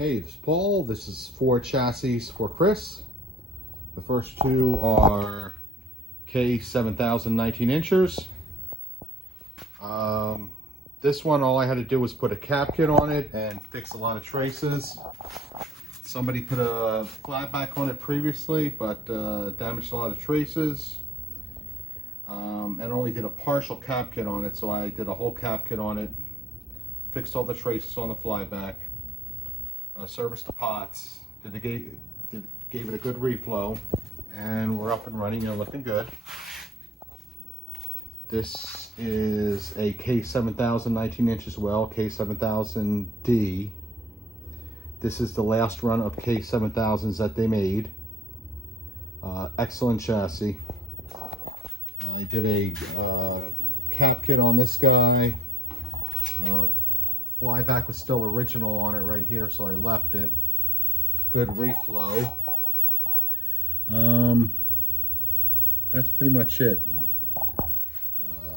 Hey, this is Paul. This is 4 chassis for Chris. The first two are K7000 19 inchers. This one, all I had to do was put a cap kit on it and fix a lot of traces. Somebody put a flat back on it previously, but damaged a lot of traces. And only did a partial cap kit on it, so I did a whole cap kit on it, fixed all the traces on the flyback. Serviced the pots, gave it a good reflow, and we're up and running and looking good. This is a K7000 19 inches well, K7000D. This is the last run of K7000s that they made. Excellent chassis. I did a cap kit on this guy. Flyback was still original on it right here, so I left it. Good reflow. That's pretty much it.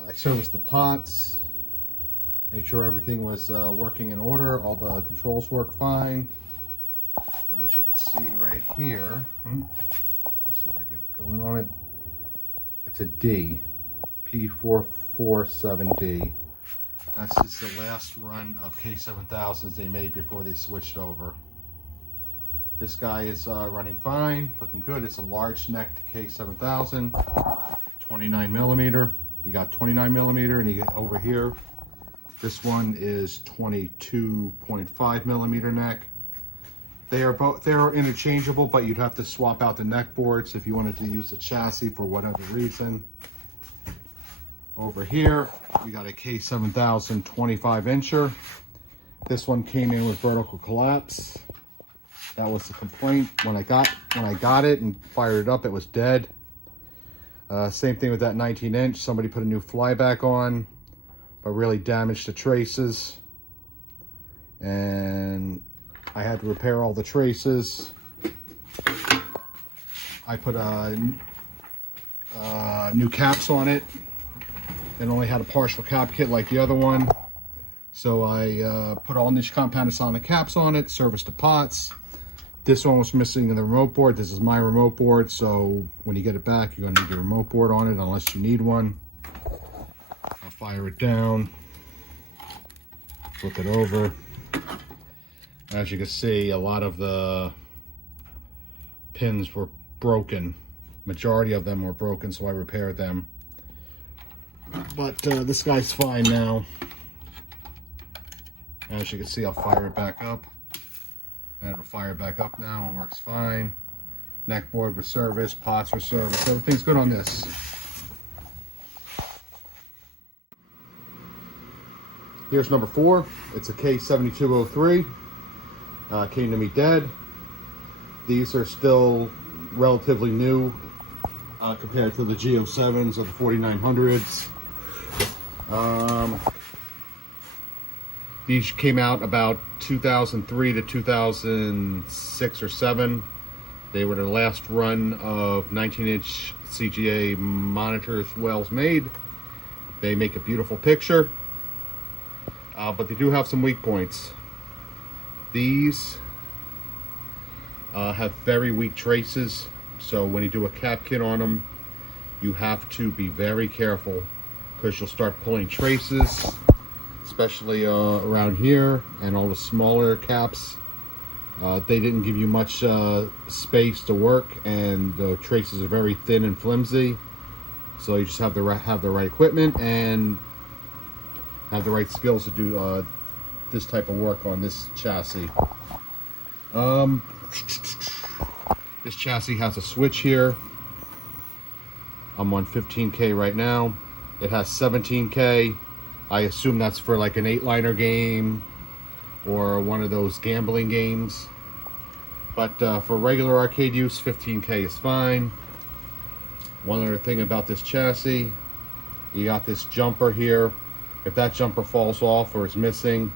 I serviced the pots, made sure everything was working in order. All the controls work fine. As you can see right here, let me see if I can go in on it. It's a D, P447D. This is the last run of K7000s they made before they switched over. This guy is running fine, looking good. It's a large necked K7000, 29 millimeter. You got 29 millimeter, and you get over here. This one is 22.5 millimeter neck. They are interchangeable, but you'd have to swap out the neck boards if you wanted to use the chassis for whatever reason. Over here, we got a K7000 25 incher. This one came in with vertical collapse. That was the complaint. When I got it and fired it up, it was dead. Same thing with that 19 inch. Somebody put a new flyback on, but really damaged the traces. And I had to repair all the traces. I put new caps on it. And only had a partial cap kit like the other one. So I put all niche compounded Sonic caps on it, serviced the pots. This one was missing in the remote board. This is my remote board, so when you get it back, you're gonna need a remote board on it unless you need one. I'll fire it down, flip it over. As you can see, a lot of the pins were broken. Majority of them were broken, so I repaired them. But this guy's fine now. As you can see, I'll fire it back up. And it'll fire back up now and works fine. Neck board was serviced, pots were serviced. Everything's good on this. Here's number 4. It's a K7203. Came to me dead. These are still relatively new compared to the G07s or the 4900s. These came out about 2003 to 2006 or 7. They were the last run of 19-inch CGA monitors Wells made. They make a beautiful picture, but they do have some weak points. These have very weak traces, so when you do a cap kit on them, you have to be very careful because you'll start pulling traces, especially around here and all the smaller caps. They didn't give you much space to work, and the traces are very thin and flimsy. So you just have to have the right equipment and have the right skills to do this type of work on this chassis. This chassis has a switch here. I'm on 15K right now. It has 17K. I assume that's for like an 8-liner game or one of those gambling games. But for regular arcade use, 15K is fine. One other thing about this chassis, you got this jumper here. If that jumper falls off or is missing,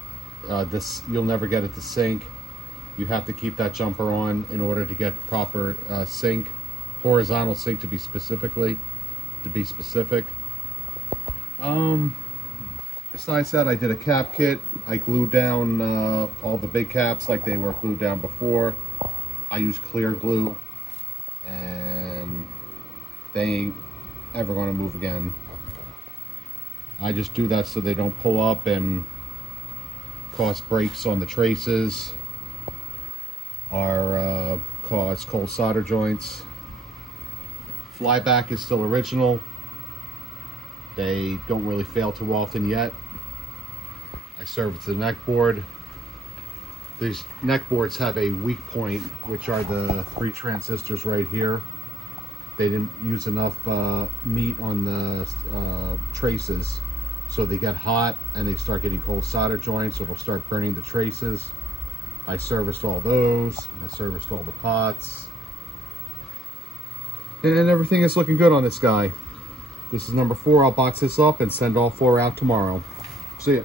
you'll never get it to sync. You have to keep that jumper on in order to get proper sync, horizontal sync to be specific. Besides that, I did a cap kit. I glued down all the big caps like they were glued down before. I use clear glue, and they ain't ever going to move again. I just do that so they don't pull up and cause breaks on the traces or cause cold solder joints. Flyback is still original. They don't really fail too often yet. I service the neck board. These neck boards have a weak point, which are the 3 transistors right here. They didn't use enough meat on the traces, so they get hot and they start getting cold solder joints, so it'll start burning the traces. I serviced all those. I serviced all the pots. And everything is looking good on this guy. This is number 4. I'll box this up and send all 4 out tomorrow. See ya.